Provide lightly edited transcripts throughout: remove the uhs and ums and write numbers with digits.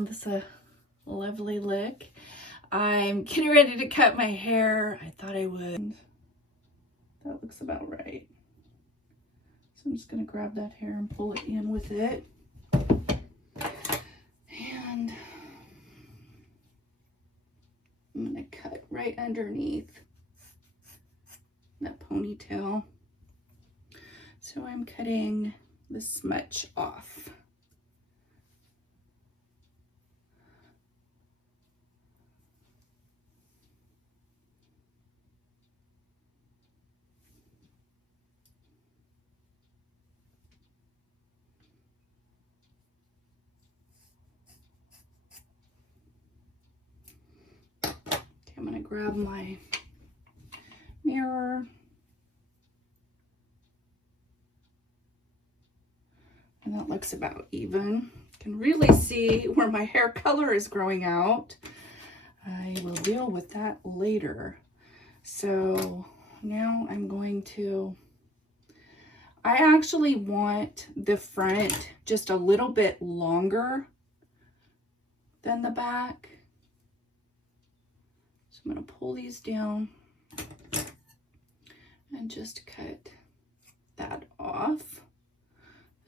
This is a lovely look. I'm getting ready to cut my hair. I thought I would. That looks about right. So I'm just going to grab that hair and pull it in with it. And I'm going to cut right underneath that ponytail. So I'm cutting the smudge off. I'm going to grab my mirror. And that looks about even. Can really see where my hair color is growing out. I will deal with that later. So now I'm going to, I actually want the front just a little bit longer than the back. So I'm going to pull these down and just cut that off.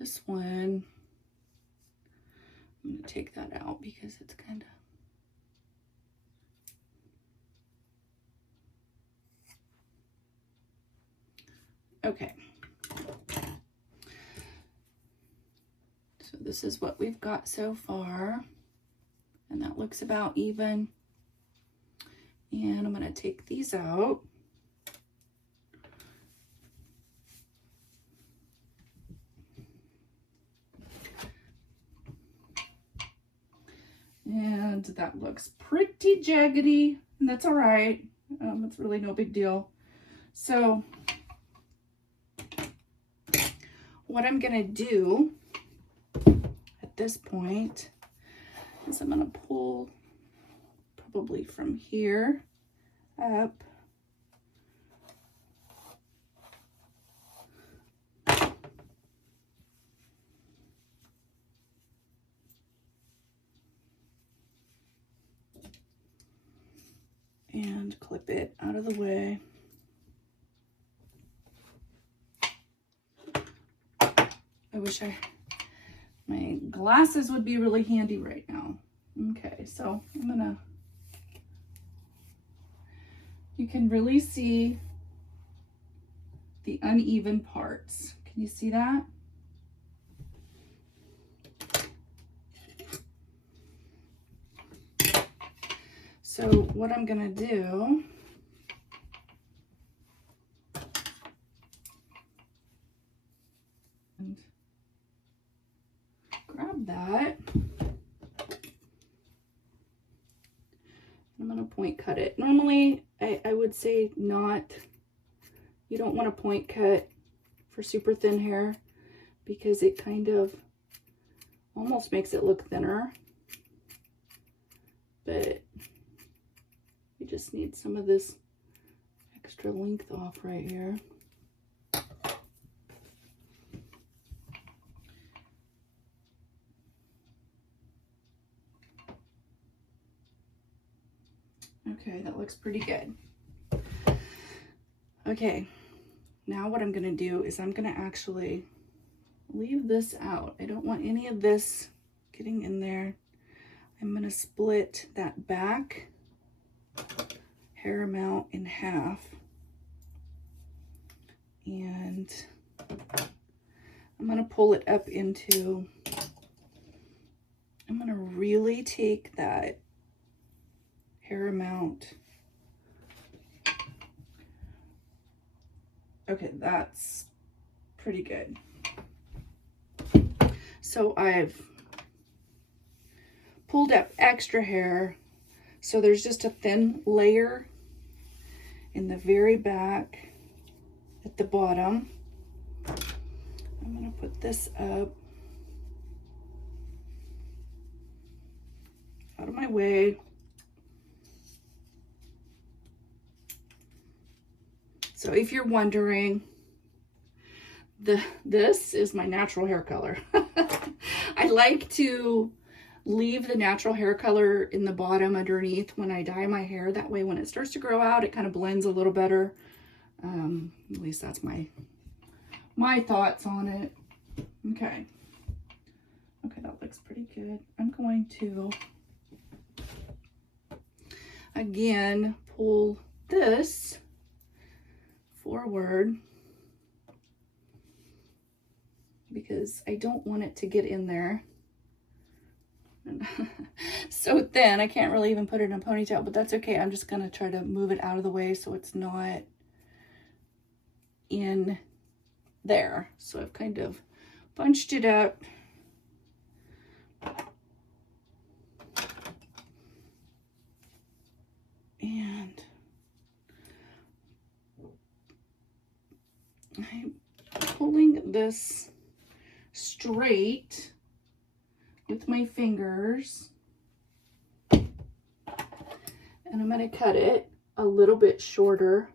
This one, I'm going to take that out because it's kind of... Okay. So this is what we've got so far. And that looks about even. And I'm going to take these out. And that looks pretty jaggedy, and that's all right. It's really no big deal. So what I'm gonna do at this point is I'm gonna pull probably from here up. And clip it out of the way. I wish my glasses would be really handy right now. Okay, so I'm gonna, you can really see the uneven parts. Can you see that? So what I'm gonna do, and grab that, I'm gonna point cut it. Normally, I would say not, you don't want to point cut for super thin hair because it kind of almost makes it look thinner, but you just need some of this extra length off right here. Okay, that looks pretty good. Okay, now what I'm gonna do is I'm gonna actually leave this out. I don't want any of this getting in there. I'm gonna split that back hair amount in half. And I'm gonna pull it up into, I'm gonna really take that hair amount. Okay, that's pretty good. So I've pulled up extra hair. So there's just a thin layer in the very back at the bottom. I'm gonna put this up out of my way. So if you're wondering, this is my natural hair color. I like to leave the natural hair color in the bottom underneath when I dye my hair. That way when it starts to grow out, it kind of blends a little better. At least that's my thoughts on it. Okay. Okay, that looks pretty good. I'm going to, again, pull this forward because I don't want it to get in there. So thin, I can't really even put it in a ponytail, but that's okay. I'm just going to try to move it out of the way so it's not in there. So I've kind of bunched it up. And I'm pulling this straight with my fingers, and I'm going to cut it a little bit shorter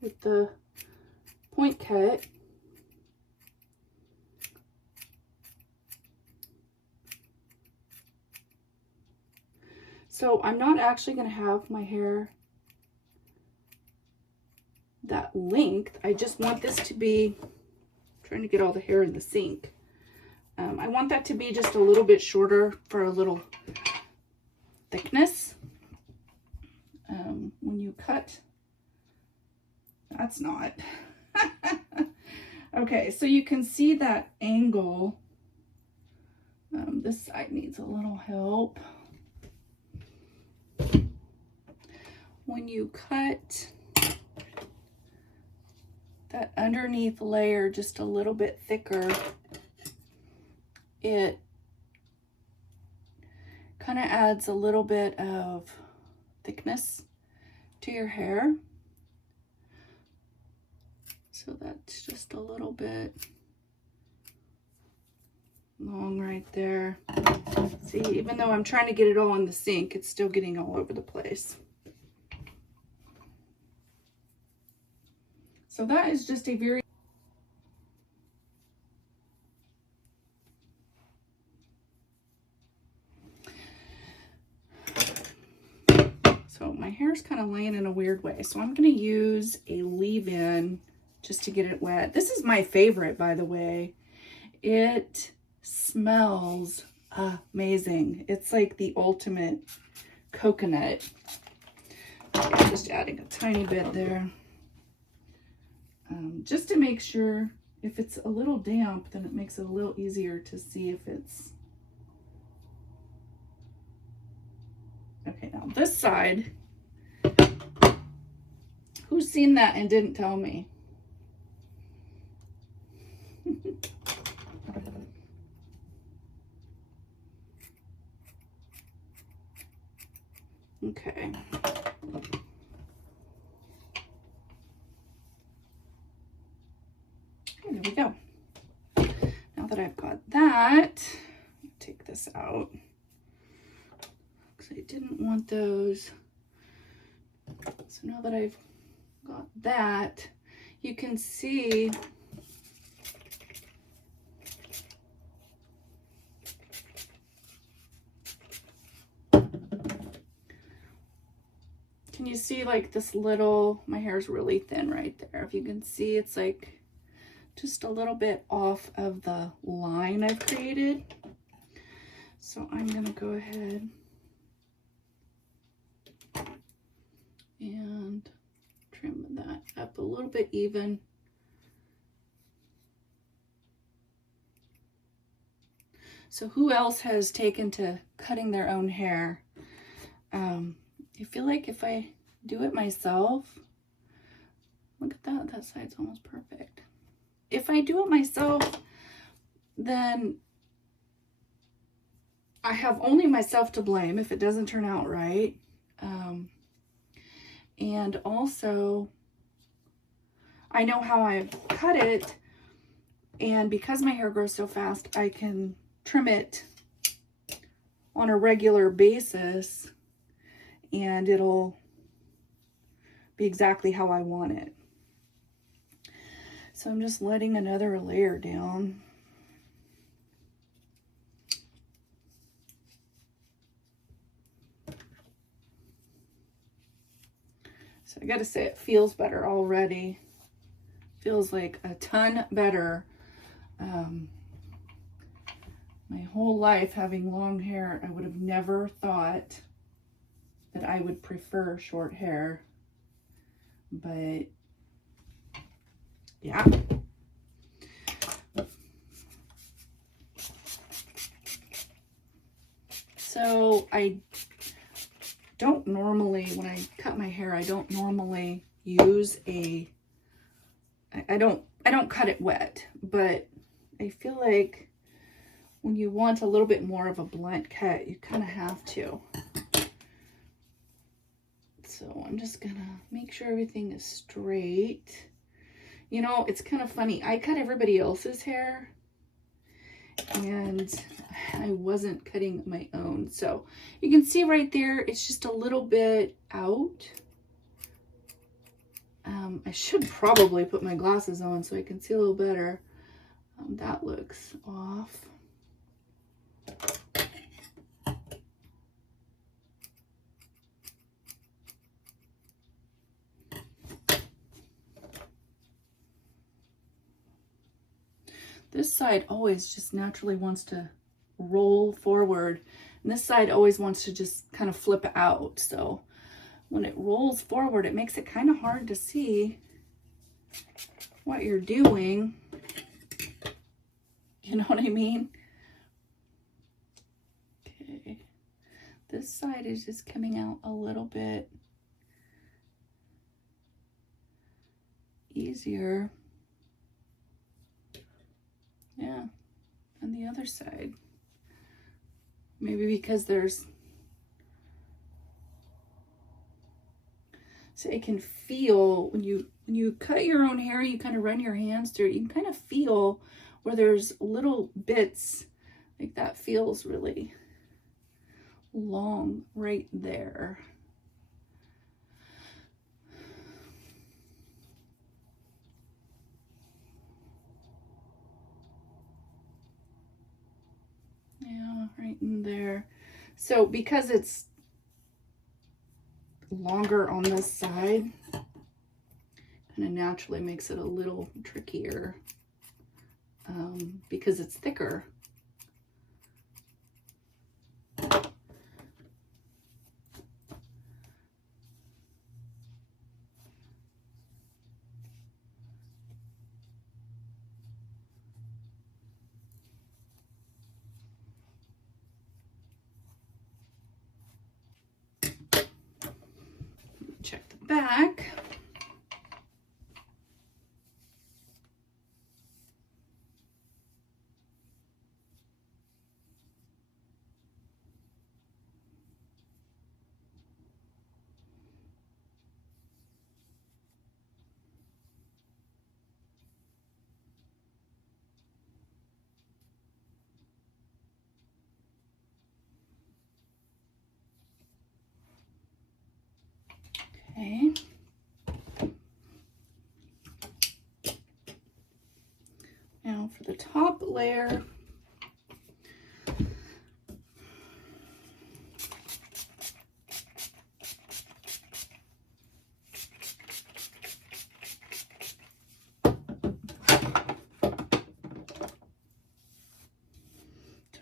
with the point cut. So I'm not actually going to have my hair that length. I just want this to be, I'm trying to get all the hair in the sink. I want that to be just a little bit shorter for a little thickness. When you cut, that's not. Okay, so you can see that angle. This side needs a little help. When you cut that underneath layer just a little bit thicker, it kind of adds a little bit of thickness to your hair. So that's just a little bit long right there. See, even though I'm trying to get it all in the sink, it's still getting all over the place. So that is just a very so my hair's kind of laying in a weird way. So I'm going to use a leave-in just to get it wet. This is my favorite, by the way. It smells amazing. It's like the ultimate coconut. I'm just adding a tiny bit there. Just to make sure if it's a little damp, then it makes it a little easier to see if it's okay. Now this side, who's seen that and didn't tell me? Okay. There we go. Now that I've got that, take this out because I didn't want those. So now that I've got that, you can see can you see like this little, my hair's really thin right there. If you can see, it's like just a little bit off of the line I've created. So I'm gonna go ahead and trim that up a little bit even. So who else has taken to cutting their own hair? I feel like if I do it myself, look at that, that side's almost perfect. If I do it myself, then I have only myself to blame if it doesn't turn out right. And also, I know how I've cut it, and because my hair grows so fast, I can trim it on a regular basis, and it'll be exactly how I want it. So I'm just letting another layer down. So I gotta say, it feels better already. Feels like a ton better. My whole life having long hair, I would have never thought that I would prefer short hair. But yeah. So I don't normally, when I cut my hair, I don't normally use I don't cut it wet, but I feel like when you want a little bit more of a blunt cut, you kind of have to. So I'm just gonna make sure everything is straight. You know, it's kind of funny. I cut everybody else's hair and I wasn't cutting my own. So you can see right there, it's just a little bit out. I should probably put my glasses on so I can see a little better. That looks off. This side always just naturally wants to roll forward, and this side always wants to just kind of flip out. So when it rolls forward, it makes it kind of hard to see what you're doing. You know what I mean? Okay. This side is just coming out a little bit easier. Yeah. And the other side. Maybe because there's, so I can feel when you cut your own hair, you kind of run your hands through it, you can kind of feel where there's little bits, like that feels really long right there. Yeah, right in there. So because it's longer on this side, kind of naturally makes it a little trickier because it's thicker. Check the back. Okay. Now for the top layer,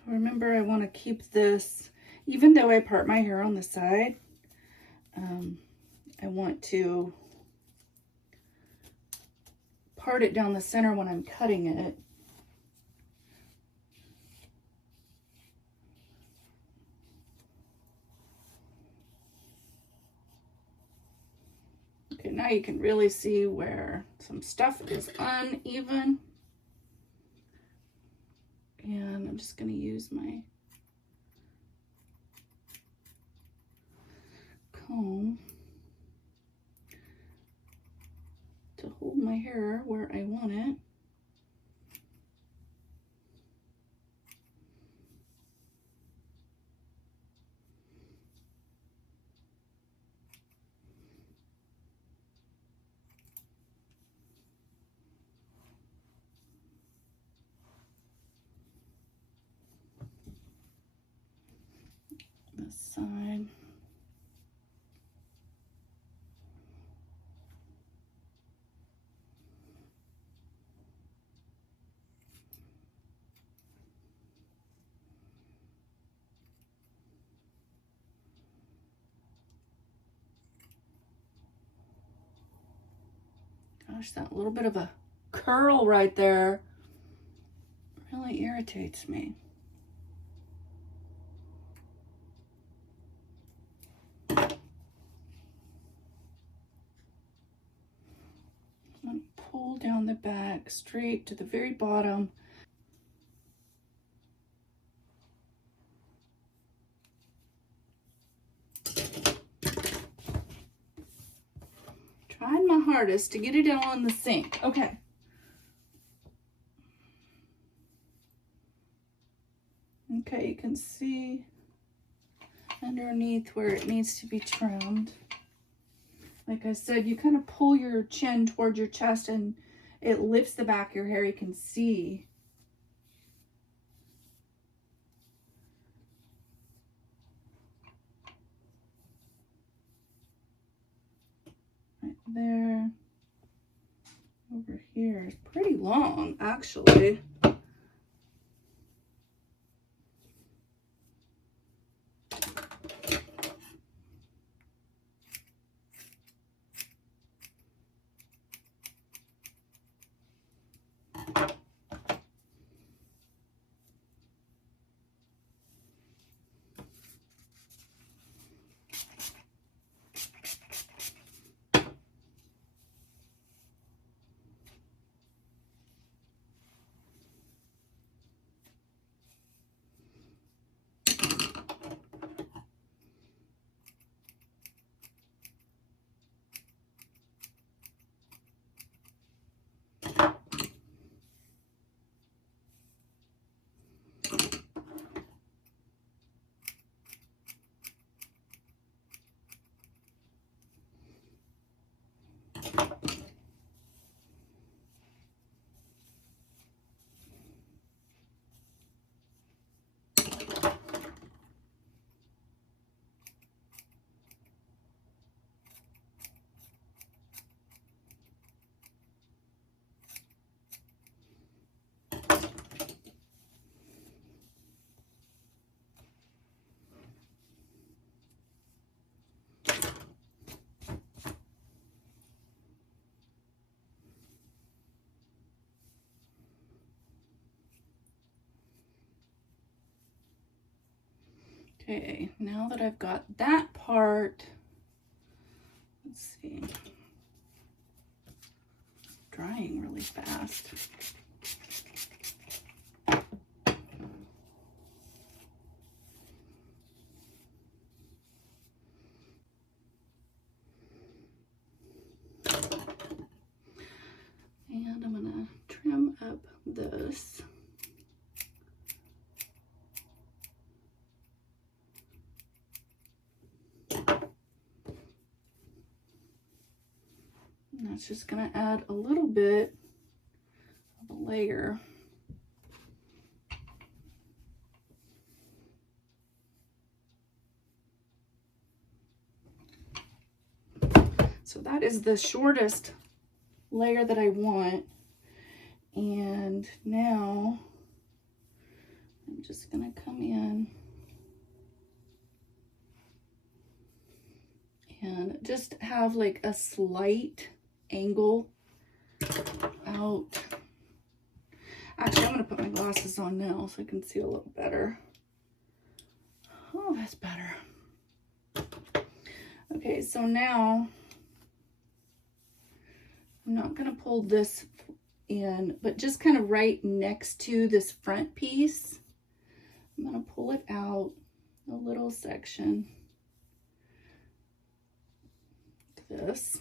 remember I want to keep this, even though I part my hair on the side, I want to part it down the center when I'm cutting it. Okay, now you can really see where some stuff is uneven. And I'm just going to use my comb to hold my hair where I want it. This side. Gosh, that little bit of a curl right there really irritates me. I'm gonna pull down the back straight to the very bottom. Tried my hardest to get it all in the sink. Okay. Okay, you can see underneath where it needs to be trimmed. Like I said, you kind of pull your chin towards your chest and it lifts the back of your hair. You can see. Right there. Over here is pretty long, actually. Okay, now that I've got that part, let's see, drying really fast. And I'm gonna trim up this. And that's just gonna add a little bit of a layer. So that is the shortest layer that I want. And now I'm just gonna come in and just have like a slight angle out. Actually, I'm gonna put my glasses on now so I can see a little better. Oh, that's better. Okay, so now I'm not gonna pull this in, but just kind of right next to this front piece, I'm gonna pull it out a little section like this,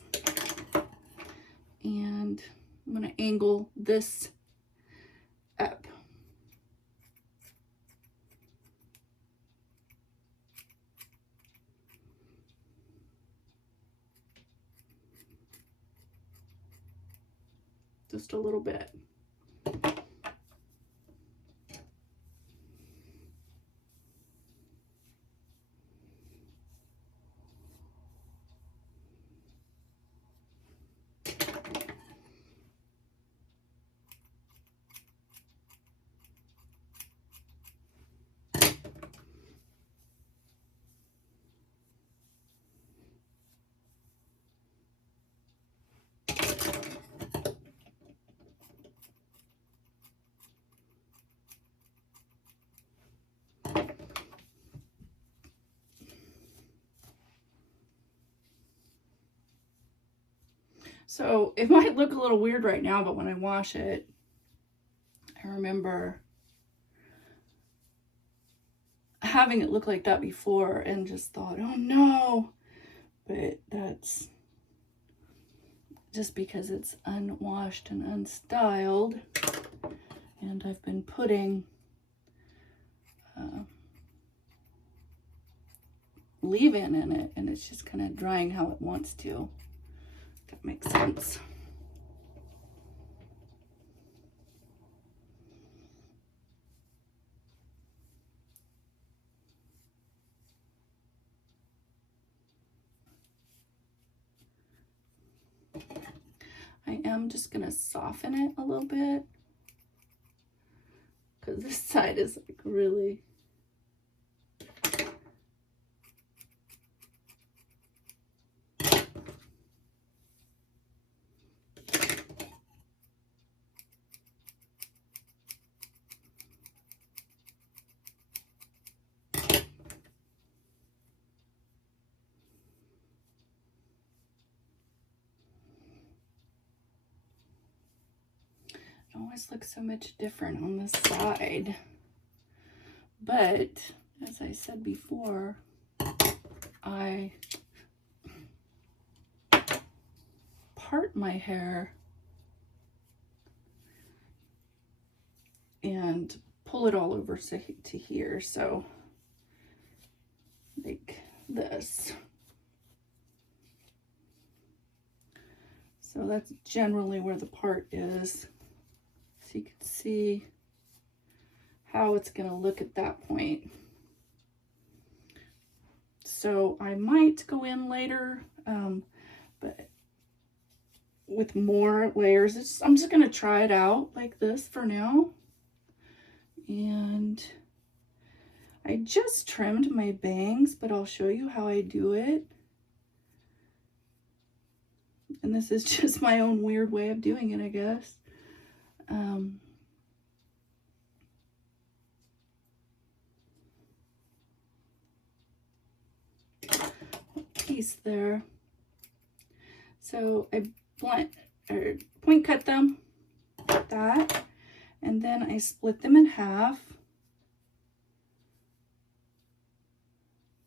and I'm gonna angle this up. Just a little bit. So it might look a little weird right now, but when I wash it, I remember having it look like that before and just thought, oh no. But that's just because it's unwashed and unstyled. And I've been putting leave-in in it, and it's just kind of drying how it wants to. If that makes sense. I am just gonna soften it a little bit because this side is like really always looks so much different on this side. But as I said before, I part my hair and pull it all over to here, so like this. So that's generally where the part is. So you can see how it's going to look at that point. So I might go in later, but with more layers. I'm just going to try it out like this for now. And I just trimmed my bangs, but I'll show you how I do it. And this is just my own weird way of doing it, I guess. Piece there. So I point cut them like that, and then I split them in half.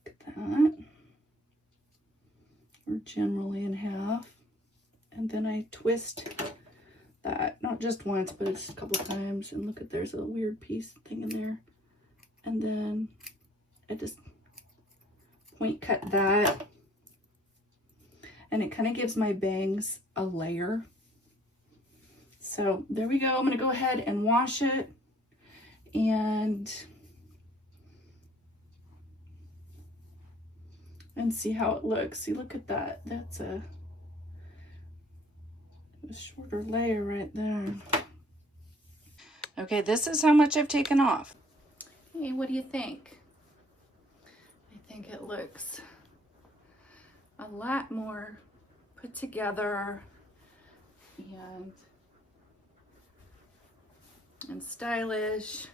Look at that. Or generally in half. And then I twist that, not just once, but it's a couple times. And look at, there's a weird piece thing in there. And then I just point cut that. And it kind of gives my bangs a layer. So there we go. I'm going to go ahead and wash it and see how it looks. See, look at that. That's a shorter layer right there. Okay, this is how much I've taken off. Hey, what do you think? I think it looks a lot more put together and stylish,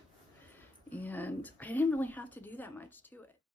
and I didn't really have to do that much to it.